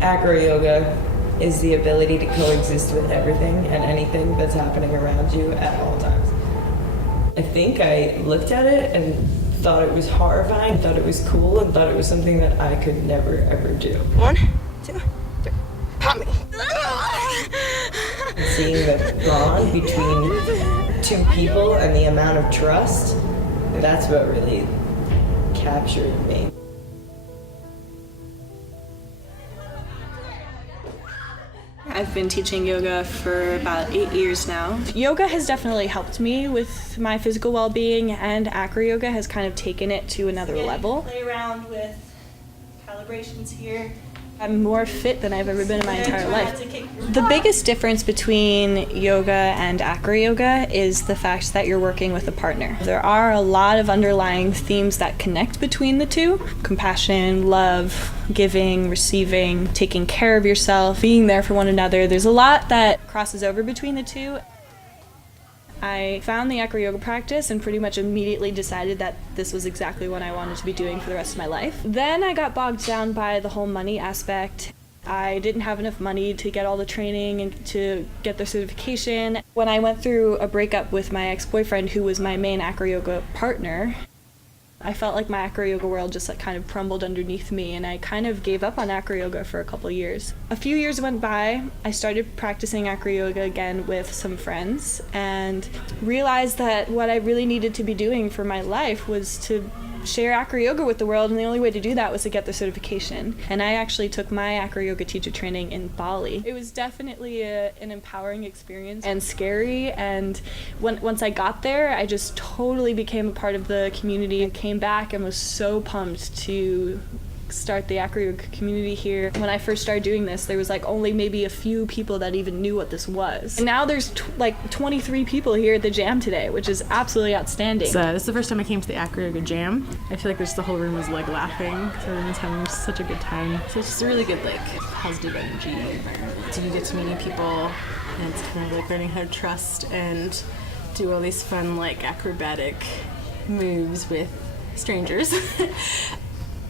Acro-yoga is the ability to coexist with everything and anything that's happening around you at all times. I think I looked at it and thought it was horrifying, thought it was cool, and thought it was something that I could never ever do. 1, 2, 3, pop me. Seeing the bond between two people and the amount of trust, that's what really captured me. I've been teaching yoga for about 8 years now. Yoga has definitely helped me with my physical well-being, and acro-yoga has kind of taken it to another level. Play around with calibrations here. I'm more fit than I've ever been in my entire life. The biggest difference between yoga and acro-yoga is the fact that you're working with a partner. There are a lot of underlying themes that connect between the two: compassion, love, giving, receiving, taking care of yourself, being there for one another. There's a lot that crosses over between the two. I found the acro-yoga practice and pretty much immediately decided that this was exactly what I wanted to be doing for the rest of my life. Then I got bogged down by the whole money aspect. I didn't have enough money to get all the training and to get the certification. When I went through a breakup with my ex-boyfriend, who was my main acro-yoga partner, I felt like my acro-yoga world just kind of crumbled underneath me, and I kind of gave up on acro-yoga for a couple of years. A few years went by, I started practicing acro-yoga again with some friends and realized that what I really needed to be doing for my life was to share acro-yoga with the world, and the only way to do that was to get the certification. And I actually took my acro-yoga teacher training in Bali. It was definitely an empowering experience and scary, and once I got there, I just totally became a part of the community and came back and was so pumped to start the acro-yoga community here. When I first started doing this, there was only maybe a few people that even knew what this was. And now there's 23 people here at the jam today, which is absolutely outstanding. So this is the first time I came to the AcroYoga Jam. I feel like the whole room was laughing because everyone's having such a good time. So it's just a really good positive energy environment. So you get to meet new people, and it's kind of learning how to trust and do all these fun acrobatic moves with strangers.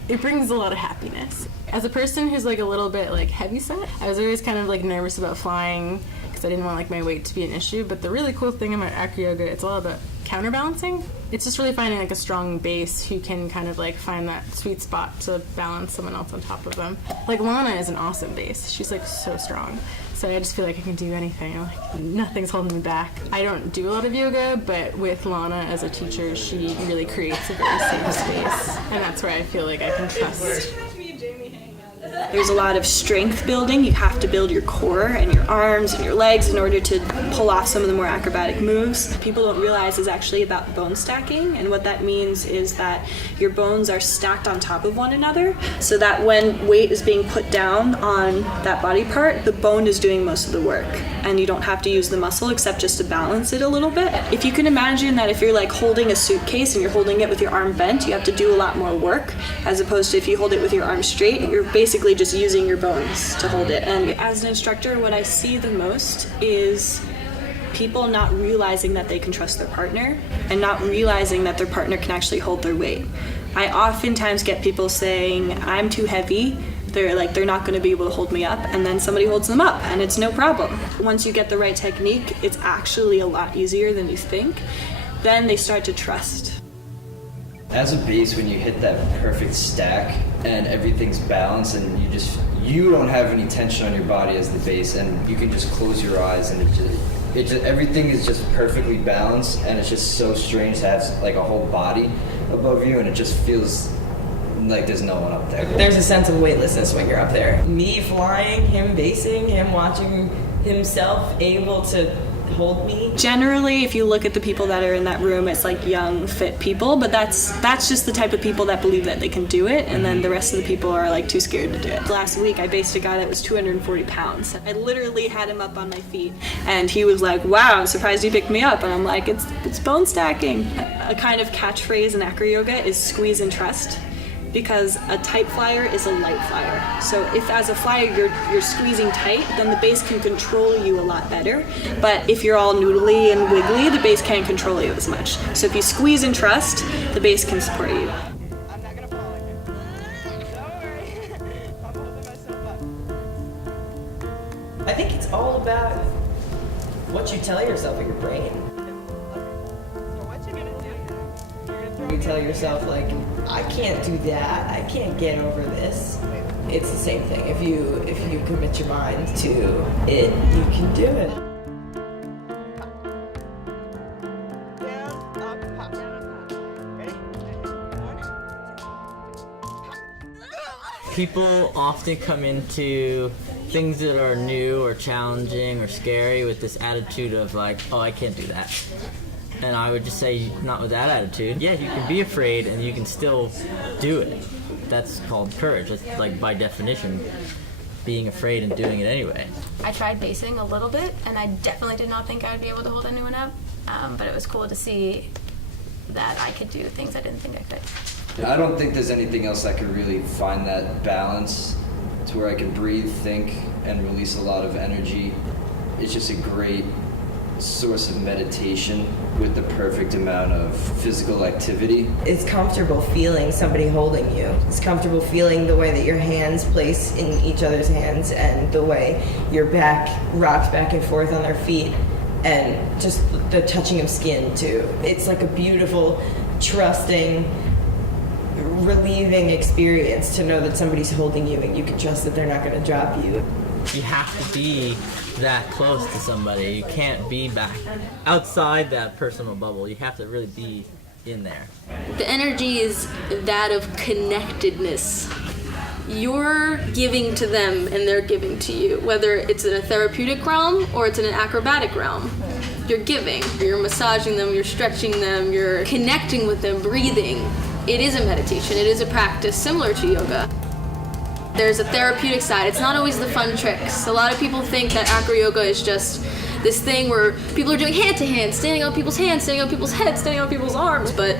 It brings a lot of happiness. As a person who's a little bit heavy set, I was always kind of nervous about flying because I didn't want my weight to be an issue. But the really cool thing about acro-yoga, it's all about counterbalancing. It's just really finding a strong base who can kind of find that sweet spot to balance someone else on top of them. Lana is an awesome base. She's so strong. So I just feel like I can do anything. Nothing's holding me back. I don't do a lot of yoga, but with Lana as a teacher, she really creates a very safe space. And that's where I feel like I can trust. There's a lot of strength building. You have to build your core and your arms and your legs in order to pull off some of the more acrobatic moves. People don't realize is actually about bone stacking, and what that means is that your bones are stacked on top of one another so that when weight is being put down on that body part, the bone is doing most of the work and you don't have to use the muscle except just to balance it a little bit. If you can imagine that if you're holding a suitcase and you're holding it with your arm bent, you have to do a lot more work, as opposed to if you hold it with your arm straight, you're basically just using your bones to hold it. And as an instructor, what I see the most is people not realizing that they can trust their partner and not realizing that their partner can actually hold their weight. I oftentimes get people saying, I'm too heavy. They're not going to be able to hold me up, and then somebody holds them up and it's no problem. Once you get the right technique, it's actually a lot easier than you think. Then they start to trust. As a base, when you hit that perfect stack and everything's balanced and you don't have any tension on your body as the base, and you can just close your eyes, and everything is just perfectly balanced, and it's just so strange to have a whole body above you, and it just feels like there's no one up there. There's a sense of weightlessness when you're up there. Me flying, him basing, him watching himself able to hold me. Generally, if you look at the people that are in that room, it's young, fit people, but that's just the type of people that believe that they can do it, and then the rest of the people are too scared to do it. Last week, I based a guy that was 240 pounds. I literally had him up on my feet, and he was like, wow, I'm surprised you picked me up, and I'm like, it's bone stacking. A kind of catchphrase in acro-yoga is squeeze and trust, because a tight flyer is a light flyer. So if as a flyer you're squeezing tight, then the base can control you a lot better. But if you're all noodly and wiggly, the base can't control you as much. So if you squeeze and trust, the base can support you. I'm not gonna fall like it. Don't worry. I'm holding myself up. I think it's all about what you tell yourself in your brain. You tell yourself, like, I can't do that, I can't get over this. It's the same thing. If you commit your mind to it, you can do it. Down, up, pop. Ready? 1, 2, pop. People often come into things that are new or challenging or scary with this attitude of like, oh, I can't do that. And I would just say, not with that attitude. Yeah, you can be afraid and you can still do it. That's called courage. That's like by definition, being afraid and doing it anyway. I tried basing a little bit, and I definitely did not think I would be able to hold anyone up, but it was cool to see that I could do things I didn't think I could. I don't think there's anything else that could really find that balance to where I can breathe, think, and release a lot of energy. It's just a great source of meditation with the perfect amount of physical activity. It's comfortable feeling somebody holding you. It's comfortable feeling the way that your hands place in each other's hands and the way your back rocks back and forth on their feet and just the touching of skin too. It's like a beautiful, trusting, relieving experience to know that somebody's holding you and you can trust that they're not going to drop you. You have to be that close to somebody. You can't be back outside that personal bubble. You have to really be in there. The energy is that of connectedness. You're giving to them and they're giving to you, whether it's in a therapeutic realm or it's in an acrobatic realm. You're giving, you're massaging them, you're stretching them, you're connecting with them, breathing. It is a meditation, it is a practice similar to yoga. There's a therapeutic side. It's not always the fun tricks. A lot of people think that AcroYoga is just this thing where people are doing hand to hand, standing on people's hands, standing on people's heads, standing on people's arms, but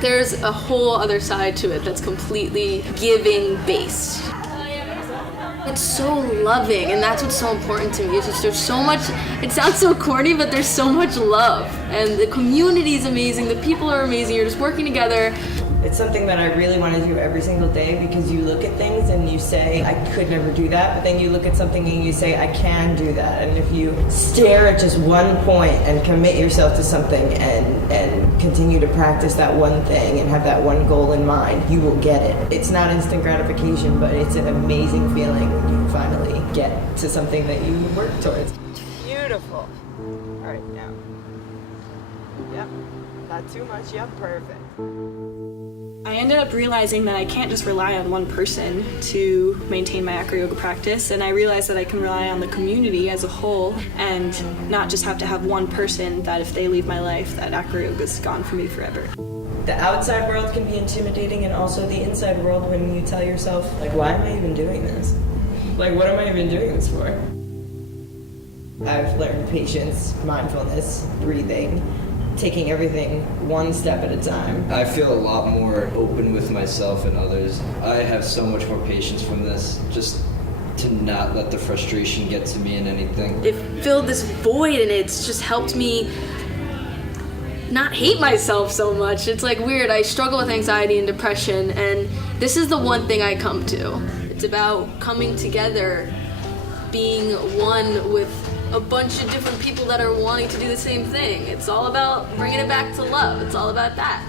there's a whole other side to it that's completely giving based. It's so loving, and that's what's so important to me. It's just there's so much, it sounds so corny, but there's so much love. And the community is amazing, the people are amazing, you're just working together. It's something that I really want to do every single day because you look at things and you say, I could never do that, but then you look at something and you say, I can do that. And if you stare at just one point and commit yourself to something and continue to practice that one thing and have that one goal in mind, you will get it. It's not instant gratification, but it's an amazing feeling when you finally get to something that you work towards. Beautiful. All right, now. Yep. Not too much. Yep, perfect. I ended up realizing that I can't just rely on one person to maintain my acroyoga practice, and I realized that I can rely on the community as a whole and not just have to have one person that if they leave my life, that acroyoga's gone for me forever. The outside world can be intimidating and also the inside world when you tell yourself, like, why am I even doing this? Like, what am I even doing this for? I've learned patience, mindfulness, breathing, taking everything one step at a time. I feel a lot more open with myself and others. I have so much more patience from this, just to not let the frustration get to me in anything. It filled this void, and it's just helped me not hate myself so much. It's like weird, I struggle with anxiety and depression, and this is the one thing I come to. It's about coming together, being one with a bunch of different people that are wanting to do the same thing. It's all about bringing it back to love. It's all about that.